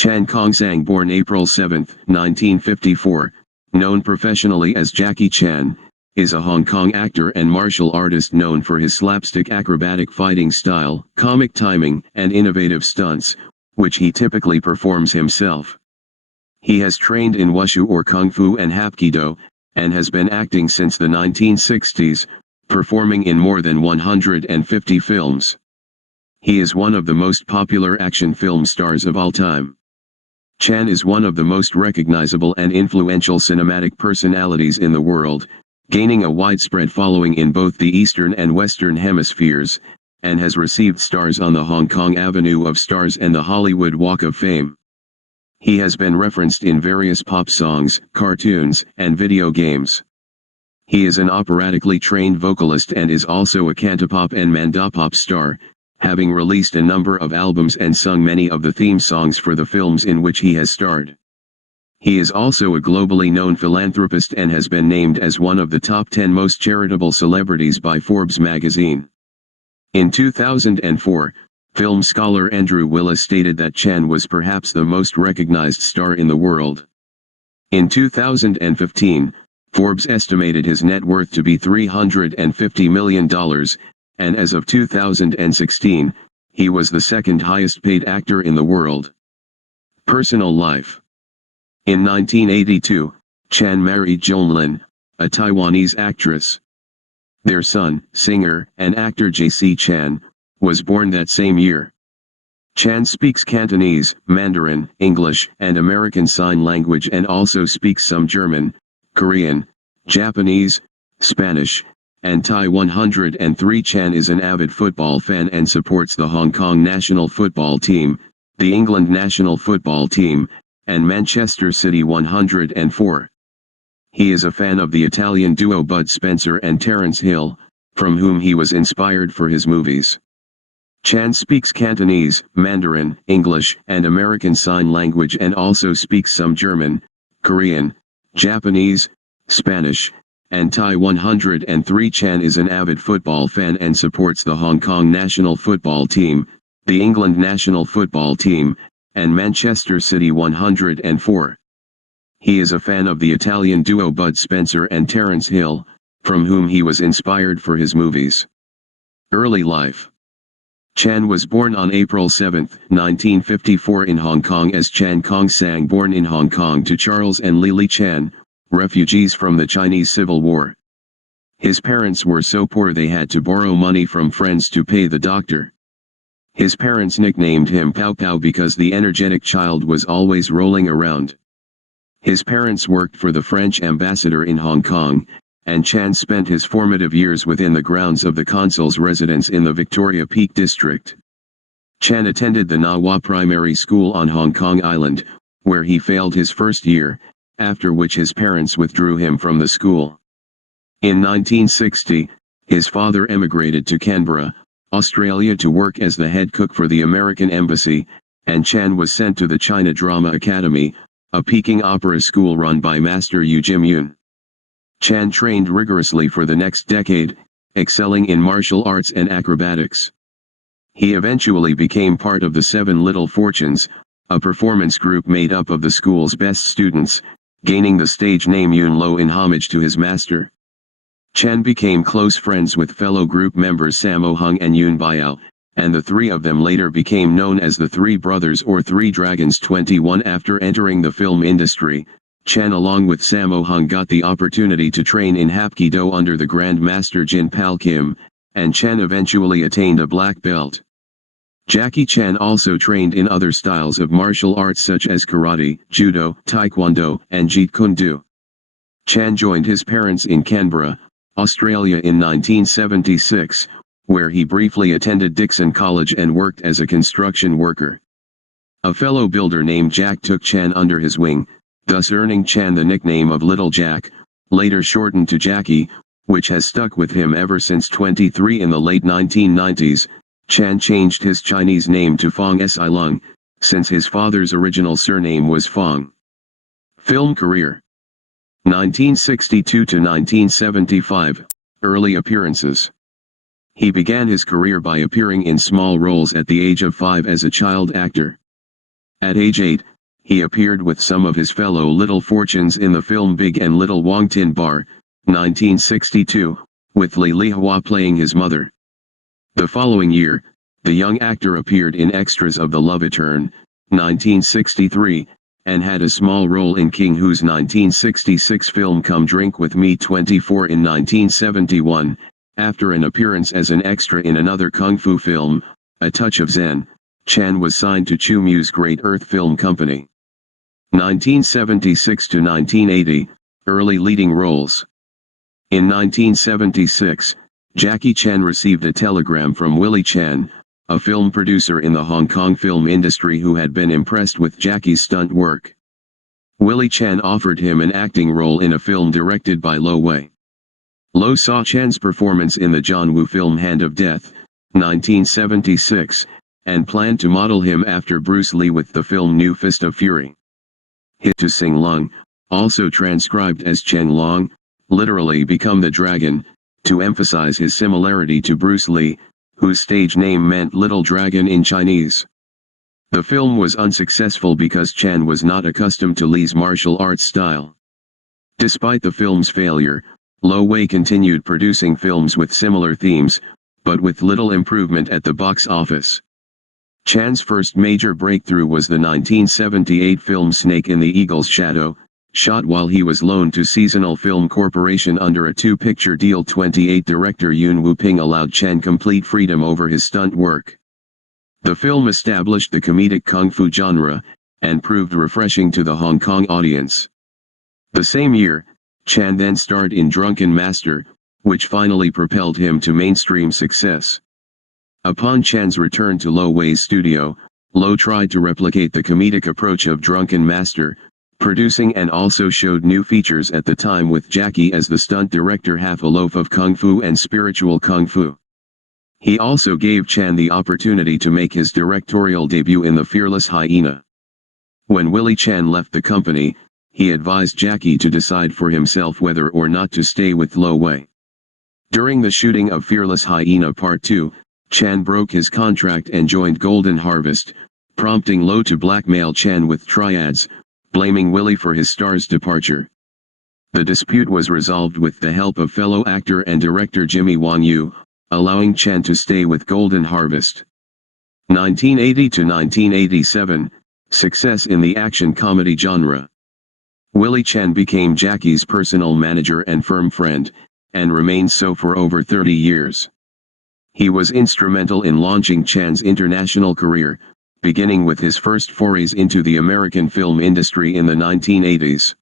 Chan Kongsang, born April 7, 1954, known professionally as Jackie Chan, is a Hong Kong actor and martial artist known for his slapstick acrobatic fighting style, comic timing, and innovative stunts, which he typically performs himself. He has trained in wushu or kung fu and hapkido, and has been acting since the 1960s, performing in more than 150 films. He is one of the most popular action film stars of all time. Chan is one of the most recognizable and influential cinematic personalities in the world, gaining a widespread following in both the Eastern and Western hemispheres, and has received stars on the Hong Kong Avenue of Stars and the Hollywood Walk of Fame. He has been referenced in various pop songs, cartoons, and video games. He is an operatically trained vocalist and is also a cantopop and mandopop star, having released a number of albums and sung many of the theme songs for the films in which he has starred. He is also a globally known philanthropist and has been named as one of the top 10 most charitable celebrities by Forbes magazine. In 2004, film scholar Andrew Willis stated that Chan was perhaps the most recognized star in the world. In 2015, Forbes estimated his net worth to be $350 million, and as of 2016, he was the second highest paid actor in the world. Personal life. In 1982, Chan married Lin, a Taiwanese actress. Their son, singer and actor J.C. Chan, was born that same year. Chan speaks Cantonese, Mandarin, English, and American Sign Language and also speaks some German, Korean, Japanese, Spanish, and Thai. 103. Chan is an avid football fan and supports the Hong Kong national football team, the England national football team, and Manchester City. 104. He is a fan of the Italian duo Bud Spencer and Terence Hill, from whom he was inspired for his movies. Chan speaks Cantonese, Mandarin, English, and American Sign Language and also speaks some German, Korean, Japanese, Spanish, and Thai. 103. Chan is an avid football fan and supports the Hong Kong national football team, the England national football team, and Manchester City. 104. He is a fan of the Italian duo Bud Spencer and Terence Hill, from whom he was inspired for his movies. Early life. Chan was born on April 7, 1954 in Hong Kong as Chan Kongsang, born in Hong Kong to Charles and Lily Chan, refugees from the Chinese Civil War. His parents were so poor they had to borrow money from friends to pay the doctor. His parents nicknamed him Pow Pow because the energetic child was always rolling around. His parents worked for the French ambassador in Hong Kong, and Chan spent his formative years within the grounds of the consul's residence in the Victoria Peak district. Chan attended the Na Wah Primary School on Hong Kong Island, where he failed his first year, after which his parents withdrew him from the school. In 1960, his father emigrated to Canberra, Australia to work as the head cook for the American Embassy, and Chan was sent to the China Drama Academy, a Peking opera school run by Master Yu Jimyun. Chan trained rigorously for the next decade, excelling in martial arts and acrobatics. He eventually became part of the Seven Little Fortunes, a performance group made up of the school's best students, gaining the stage name Yun Lo in homage to his master. Chan became close friends with fellow group members Sammo Hung and Yun Biao, and the three of them later became known as the Three Brothers or Three Dragons. 21. After entering the film industry, Chan along with Sammo Hung got the opportunity to train in Hapkido under the Grand Master Jin Pal Kim, and Chan eventually attained a black belt. Jackie Chan also trained in other styles of martial arts such as karate, judo, taekwondo, and jeet kune do. Chan joined his parents in Canberra, Australia in 1976, where he briefly attended Dixon College and worked as a construction worker. A fellow builder named Jack took Chan under his wing, thus earning Chan the nickname of Little Jack, later shortened to Jackie, which has stuck with him ever since. 23. In the late 1990s, Chan changed his Chinese name to Fong Si Lung, since his father's original surname was Fong. Film career. 1962 to 1975, early appearances. He began his career by appearing in small roles at the age of 5 as a child actor. At age 8, he appeared with some of his fellow Little Fortunes in the film Big and Little Wong Tin Bar, 1962, with Li Lihua playing his mother. The following year, the young actor appeared in extras of The Love Etern, 1963, and had a small role in King Hu's 1966 film Come Drink With Me 24 in 1971, after an appearance as an extra in another kung fu film, A Touch of Zen. Chan was signed to Chu Mu's Great Earth Film Company. 1976 to 1980, early leading roles. In 1976, Jackie Chan received a telegram from Willie Chan, a film producer in the Hong Kong film industry who had been impressed with Jackie's stunt work. Willie Chan offered him an acting role in a film directed by Lo Wei. Lo saw Chan's performance in the John Woo film Hand of Death, 1976, and planned to model him after Bruce Lee with the film New Fist of Fury. Hit to Sing Long, also transcribed as Chen Long, literally become the dragon, to emphasize his similarity to Bruce Lee, whose stage name meant Little Dragon in Chinese. The film was unsuccessful because Chan was not accustomed to Lee's martial arts style. Despite the film's failure, Lo Wei continued producing films with similar themes, but with little improvement at the box office. Chan's first major breakthrough was the 1978 film Snake in the Eagle's Shadow, shot while he was loaned to Seasonal Film Corporation under a two-picture deal. 28 Director Yuen Wu-ping allowed Chan complete freedom over his stunt work. The film established the comedic kung fu genre, and proved refreshing to the Hong Kong audience. The same year, Chan then starred in Drunken Master, which finally propelled him to mainstream success. Upon Chan's return to Lo Wei's studio, Lo tried to replicate the comedic approach of Drunken Master, producing and also showed new features at the time with Jackie as the stunt director, Half a Loaf of Kung Fu and Spiritual Kung Fu. He also gave Chan the opportunity to make his directorial debut in The Fearless Hyena. When Willie Chan left the company, he advised Jackie to decide for himself whether or not to stay with Lo Wei. During the shooting of Fearless Hyena Part 2, Chan broke his contract and joined Golden Harvest, prompting Lo to blackmail Chan with triads, blaming Willie for his star's departure. The dispute was resolved with the help of fellow actor and director Jimmy Wong Yu, allowing Chan to stay with Golden Harvest. 1980 to 1987, success in the action comedy genre. Willie Chan became Jackie's personal manager and firm friend, and remained so for over 30 years. He was instrumental in launching Chan's international career, beginning with his first forays into the American film industry in the 1980s.